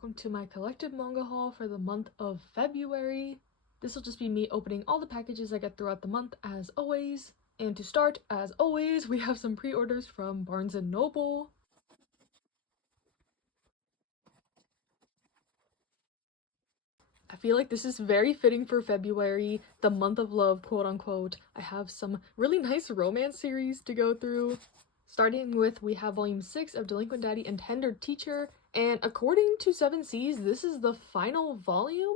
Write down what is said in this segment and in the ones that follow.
welcome to my collected manga haul for the month of February. This will just be me opening all the packages I get throughout the month as always. And to start, as always, we have some pre-orders from Barnes & Noble. I feel like this is very fitting for February, the month of love, quote unquote. I have some really nice romance series to go through. Starting with, we have volume 6 of Delinquent Daddy and Tender Teacher, and according to 7 Seas, this is the final volume.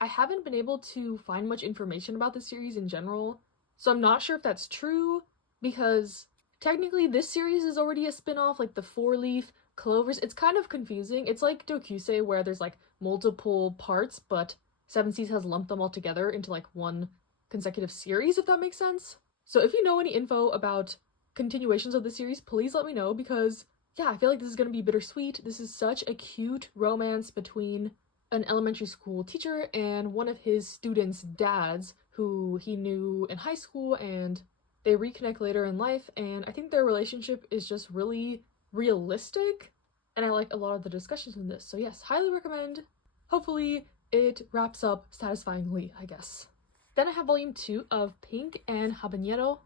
I haven't been able to find much information about the series in general, so I'm not sure if that's true, because technically this series is already a spin-off, like the 4-leaf clovers. It's kind of confusing. It's like Dokusei, where there's like multiple parts, but 7 Seas has lumped them all together into like one consecutive series, if that makes sense. So if you know any info about continuations of the series, please let me know, because yeah, I feel like this is gonna be bittersweet. This is such a cute romance between an elementary school teacher and one of his students' dads who he knew in high school, and they reconnect later in life, and I think their relationship is just really realistic, and I like a lot of the discussions in this. So yes, highly recommend. Hopefully it wraps up satisfyingly, I guess. Then I have volume 2 of Pink and Habanero.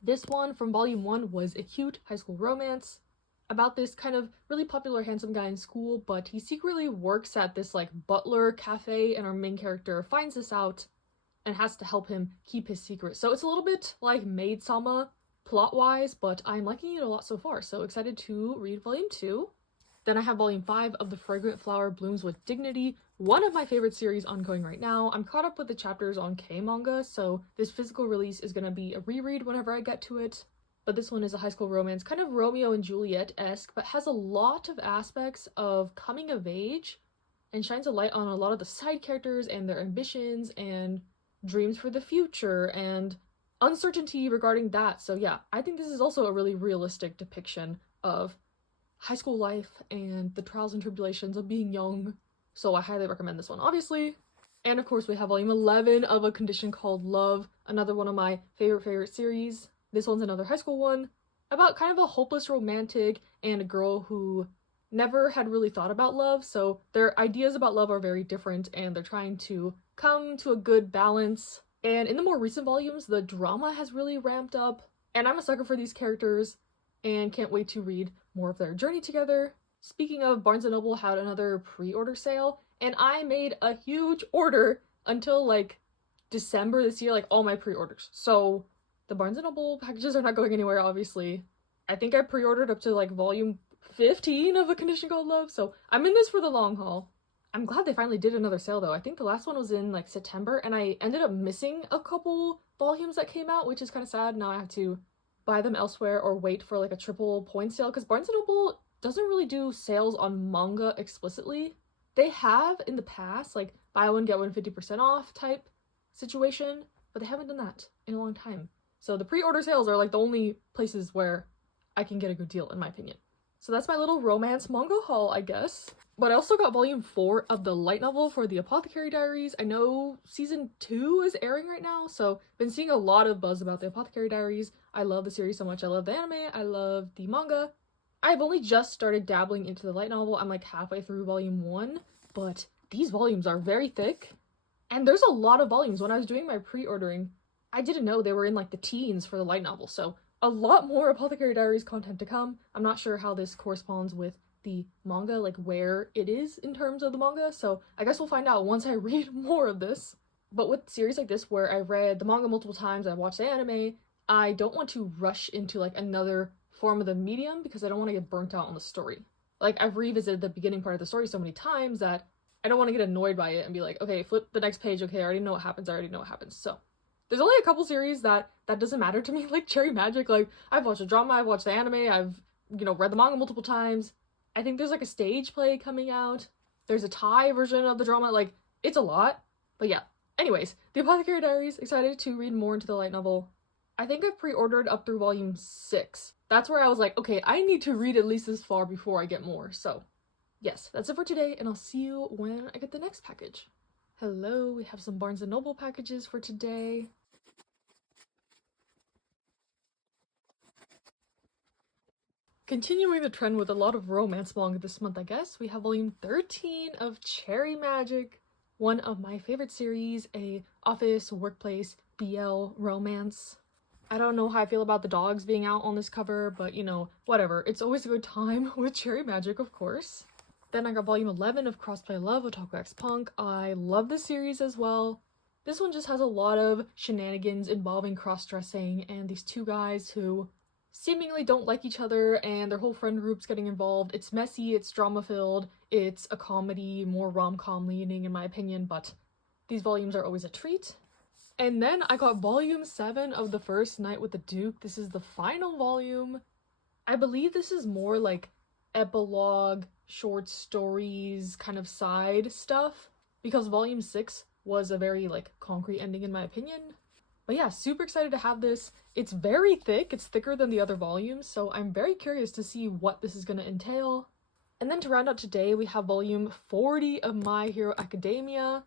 This one from volume 1 was a cute high school romance about this kind of really popular handsome guy in school, but he secretly works at this like butler cafe, and our main character finds this out and has to help him keep his secret. So it's a little bit like Maid-sama plot-wise, but I'm liking it a lot so far, so excited to read volume 2. Then I have volume 5 of The Fragrant Flower Blooms with Dignity, one of my favorite series ongoing right now. I'm caught up with the chapters on K-manga, so this physical release is gonna be a reread whenever I get to it. But this one is a high school romance, kind of Romeo and Juliet-esque, but has a lot of aspects of coming of age and shines a light on a lot of the side characters and their ambitions and dreams for the future and uncertainty regarding that. So yeah, I think this is also a really realistic depiction of high school life and the trials and tribulations of being young. So I highly recommend this one, obviously. And of course we have volume 11 of A Condition Called Love, another one of my favorite series. This one's another high school one about kind of a hopeless romantic and a girl who never had really thought about love, so their ideas about love are very different and they're trying to come to a good balance. And in the more recent volumes, the drama has really ramped up, and I'm a sucker for these characters and can't wait to read more of their journey together. Speaking of, Barnes & Noble had another pre-order sale, and I made a huge order until like December this year, like all my pre-orders. So the Barnes & Noble packages are not going anywhere, obviously. I think I pre-ordered up to like volume 15 of A Condition Called Love, so I'm in this for the long haul. I'm glad they finally did another sale though. I think the last one was in like September, and I ended up missing a couple volumes that came out, which is kind of sad. Now I have to buy them elsewhere or wait for like a triple point sale, because Barnes & Noble doesn't really do sales on manga explicitly. They have in the past, like buy one get one 50% off type situation, but they haven't done that in a long time. So the pre-order sales are like the only places where I can get a good deal, in my opinion. So that's my little romance manga haul, I guess. But I also got volume 4 of the light novel for The Apothecary Diaries. I know season 2 is airing right now, so been seeing a lot of buzz about The Apothecary Diaries. I love the series so much. I love the anime, I love the manga. I've only just started dabbling into the light novel. I'm like halfway through volume 1, but these volumes are very thick. And there's a lot of volumes. When I was doing my pre-ordering, I didn't know they were in like the teens for the light novel, so a lot more Apothecary Diaries content to come. I'm not sure how this corresponds with the manga, like where it is in terms of the manga, so I guess we'll find out once I read more of this. But with series like this where I read the manga multiple times, I watched the anime, I don't want to rush into like another form of the medium because I don't want to get burnt out on the story. Like, I've revisited the beginning part of the story so many times that I don't want to get annoyed by it and be like, okay, flip the next page, okay, I already know what happens. So there's only a couple series that doesn't matter to me, like Cherry Magic. Like, I've watched the drama, I've watched the anime, I've, read the manga multiple times. I think there's like a stage play coming out. There's a Thai version of the drama. Like, it's a lot. But yeah. Anyways, The Apothecary Diaries, excited to read more into the light novel. I think I've pre-ordered up through volume 6. That's where I was like, okay, I need to read at least this far before I get more. So yes, that's it for today, and I'll see you when I get the next package. Hello, we have some Barnes & Noble packages for today. Continuing the trend with a lot of romance manga this month, I guess, we have volume 13 of Cherry Magic, one of my favorite series, a office, workplace, BL romance. I don't know how I feel about the dogs being out on this cover, but you know, whatever. It's always a good time with Cherry Magic, of course. Then I got volume 11 of Crossplay Love, Otaku X Punk. I love this series as well. This one just has a lot of shenanigans involving cross-dressing and these two guys who seemingly don't like each other and their whole friend group's getting involved. It's messy, it's drama-filled, it's a comedy, more rom-com leaning in my opinion, but these volumes are always a treat. And then I got volume 7 of The First Night with the Duke. This is the final volume. I believe this is more like epilogue, short stories, kind of side stuff, because volume 6 was a very like concrete ending in my opinion. But yeah, super excited to have this. It's very thick, it's thicker than the other volumes, so I'm very curious to see what this is going to entail. And then to round out today, we have volume 40 of My Hero Academia.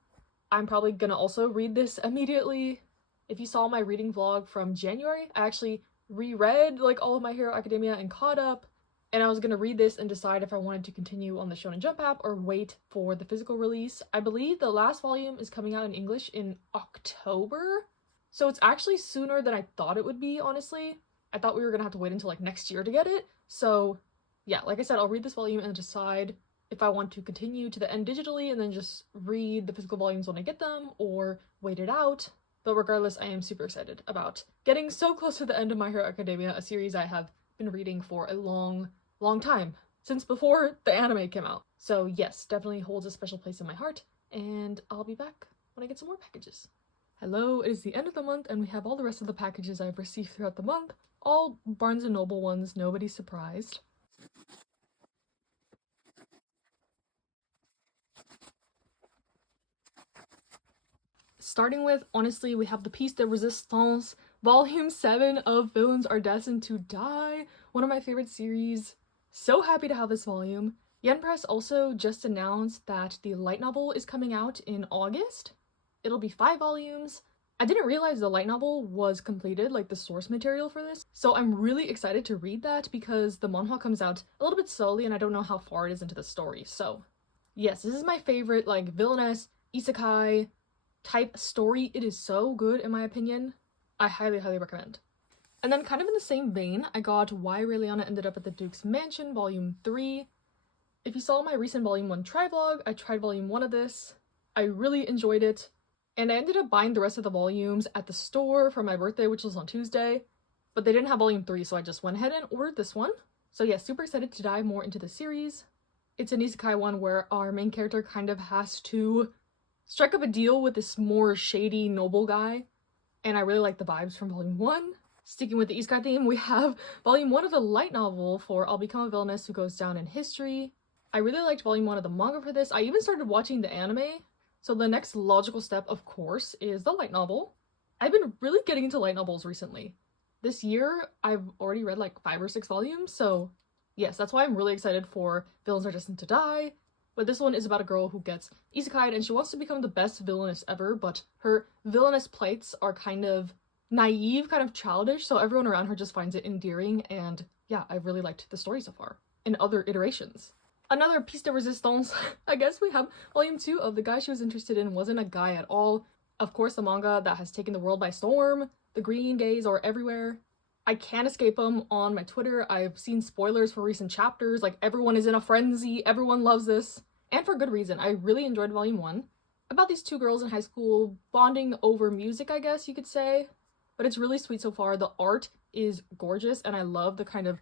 I'm probably gonna also read this immediately. If you saw my reading vlog from January, I actually reread like all of My Hero Academia and caught up, and I was gonna read this and decide if I wanted to continue on the Shonen Jump app or wait for the physical release. I believe the last volume is coming out in English in October, so it's actually sooner than I thought it would be, honestly. I thought we were gonna have to wait until like next year to get it. So yeah, like I said, I'll read this volume and decide if I want to continue to the end digitally and then just read the physical volumes when I get them, or wait it out. But regardless, I am super excited about getting so close to the end of My Hero Academia, a series I have been reading for a long time, since before the anime came out. So yes, definitely holds a special place in my heart, and I'll be back when I get some more packages. Hello, it is the end of the month, and we have all the rest of the packages I've received throughout the month. All Barnes & Noble ones, nobody's surprised. Starting with, honestly, we have the Piece de Resistance, Volume 7 of Villains Are Destined to Die, one of my favorite series. So happy to have this volume. Yen Press also just announced that the light novel is coming out in August. It'll be 5 volumes. I didn't realize the light novel was completed, like the source material for this, so I'm really excited to read that because the manhwa comes out a little bit slowly and I don't know how far it is into the story. So yes, this is my favorite like villainess, isekai type story. It is so good in my opinion. I highly recommend. And then kind of in the same vein, I got Why Ray Leona Ended Up at the Duke's Mansion Volume 3. If you saw my recent Volume 1 try vlog, I tried Volume 1 of this. I really enjoyed it, and I ended up buying the rest of the volumes at the store for my birthday, which was on Tuesday, but they didn't have Volume 3, so I just went ahead and ordered this one. So yeah, super excited to dive more into the series. It's an isekai one where our main character kind of has to strike up a deal with this more shady noble guy, and I really like the vibes from Volume 1. Sticking with the isekai theme, we have Volume 1 of the light novel for I'll Become a Villainess Who Goes Down in History. I really liked Volume 1 of the manga for this. I even started watching the anime, so the next logical step, of course, is the light novel. I've been really getting into light novels recently. This year, I've already read like 5 or 6 volumes, so yes, that's why I'm really excited for Villains Are Destined to Die. But this one is about a girl who gets isekai'd and she wants to become the best villainess ever, but her villainous plights are kind of naive, kind of childish, so everyone around her just finds it endearing, and yeah, I've really liked the story so far, in other iterations. Another piece de resistance, I guess we have Volume 2 of the guy she was interested in wasn't a guy at all. Of course, the manga that has taken the world by storm. The green gays are everywhere. I can't escape them on my Twitter. I've seen spoilers for recent chapters, like everyone is in a frenzy, everyone loves this. And for good reason. I really enjoyed Volume 1. About these two girls in high school bonding over music, I guess you could say. But it's really sweet so far. The art is gorgeous, and I love the kind of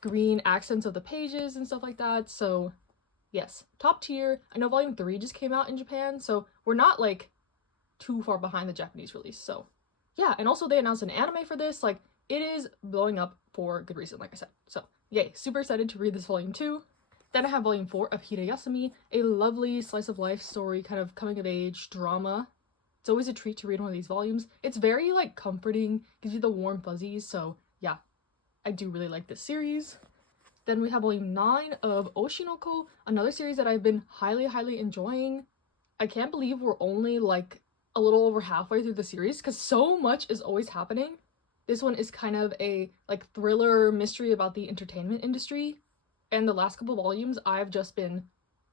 green accents of the pages and stuff like that. So yes, top tier. I know Volume 3 just came out in Japan, so we're not like too far behind the Japanese release. So yeah, and also they announced an anime for this. Like, it is blowing up for good reason, like I said. So yay, super excited to read this Volume 2. Then I have Volume 4 of Hirayasumi, a lovely slice of life story, kind of coming of age drama. It's always a treat to read one of these volumes. It's very like comforting, gives you the warm fuzzies, so yeah, I do really like this series. Then we have Volume 9 of Oshinoko, another series that I've been highly enjoying. I can't believe we're only like a little over halfway through the series because so much is always happening. This one is kind of a like thriller mystery about the entertainment industry, and the last couple volumes I've just been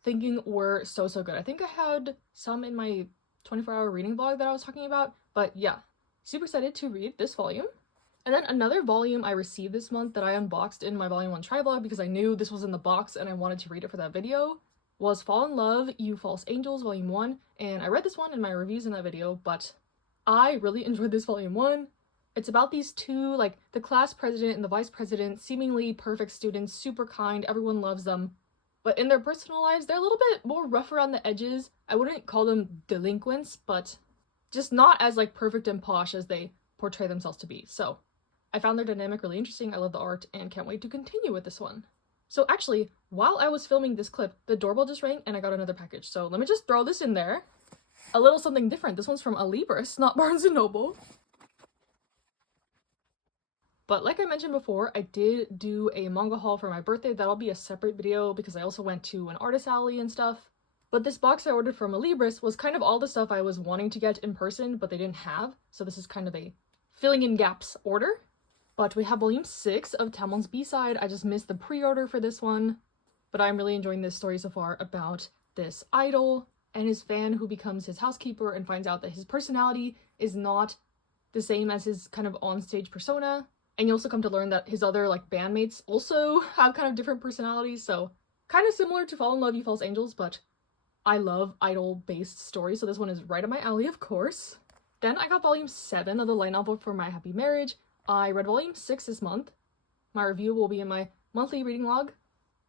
thinking were so good. I think I had some in my 24-hour reading vlog that I was talking about, but yeah, super excited to read this volume. And then another volume I received this month that I unboxed in my volume 1 try vlog because I knew this was in the box and I wanted to read it for that video was Fall in Love, You False Angels volume 1, and I read this one in my reviews in that video, but I really enjoyed this volume 1. It's about these two, like the class president and the vice president, seemingly perfect students, super kind, everyone loves them, but in their personal lives they're a little bit more rough around the edges. I wouldn't call them delinquents, but just not as like perfect and posh as they portray themselves to be. So I found their dynamic really interesting. I love the art and can't wait to continue with this one. So actually, while I was filming this clip, the doorbell just rang and I got another package. So let me just throw this in there. A little something different. This one's from Alibris, not Barnes & Noble. But like I mentioned before, I did do a manga haul for my birthday. That'll be a separate video because I also went to an artist alley and stuff. But this box I ordered from Alibris was kind of all the stuff I was wanting to get in person, but they didn't have. So this is kind of a filling in gaps order. But we have volume 6 of Tamon's B-side. I just missed the pre-order for this one, but I'm really enjoying this story so far about this idol and his fan who becomes his housekeeper and finds out that his personality is not the same as his kind of on-stage persona. And you also come to learn that his other like bandmates also have kind of different personalities, so kind of similar to Fall in Love, You False Angels, but I love idol-based stories, so this one is right up my alley, of course. Then I got volume 7 of the light novel for My Happy Marriage. I read volume 6 this month. My review will be in my monthly reading log.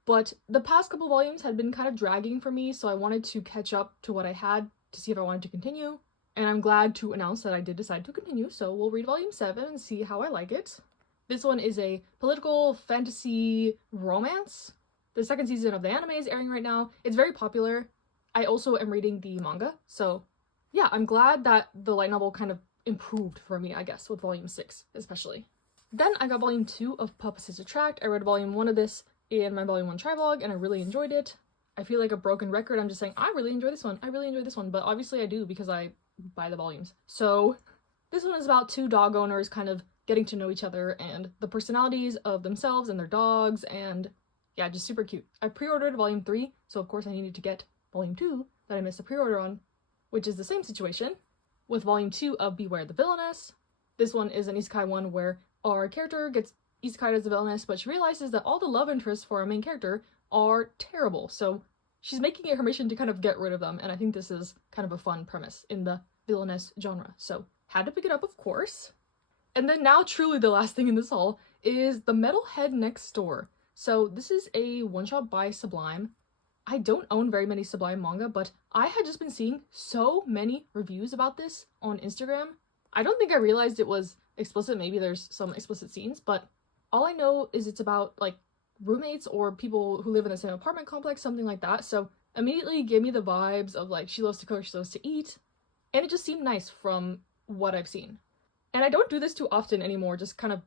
But the past couple volumes had been kind of dragging for me, so I wanted to catch up to what I had to see if I wanted to continue. And I'm glad to announce that I did decide to continue, so we'll read volume 7 and see how I like it. This one is a political fantasy romance. The second season of the anime is airing right now. It's very popular. I also am reading the manga, so yeah, I'm glad that the light novel kind of improved for me, I guess, with volume 6 especially. Then I got volume 2 of Purposes Attract. I read volume 1 of this in my volume 1 try vlog and I really enjoyed it. I feel like a broken record. I'm just saying I really enjoy this one. I really enjoy this one, but obviously I do because I buy the volumes. So this one is about two dog owners kind of getting to know each other and the personalities of themselves and their dogs, and yeah, just super cute. I pre-ordered volume 3, so of course I needed to get volume 2 that I missed the pre-order on, which is the same situation with volume 2 of Beware the Villainess. This one is an isekai one where our character gets isekai as a villainess, but she realizes that all the love interests for our main character are terrible, so she's making it her mission to kind of get rid of them, and I think this is kind of a fun premise in the villainess genre, so had to pick it up, of course. And then now truly the last thing in this haul is The Metalhead Next Door. So this is a one-shot by Sublime. I don't own very many Sublime manga, but I had just been seeing so many reviews about this on Instagram. I don't think I realized it was explicit. Maybe there's some explicit scenes, but all I know is it's about like roommates or people who live in the same apartment complex, something like that. So immediately gave me the vibes of like she loves to cook, she loves to eat, and it just seemed nice from what I've seen. And I don't do this too often anymore, just kind of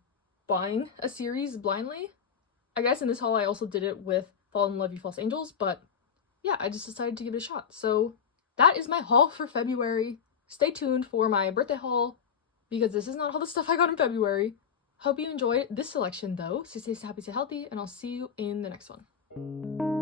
buying a series blindly. I guess in this haul I also did it with Fall in Love, You False Angels, but yeah, I just decided to give it a shot. So that is my haul for February. Stay tuned for my birthday haul, because this is not all the stuff I got in February. Hope you enjoyed this selection though. So stay happy, stay healthy, and I'll see you in the next one.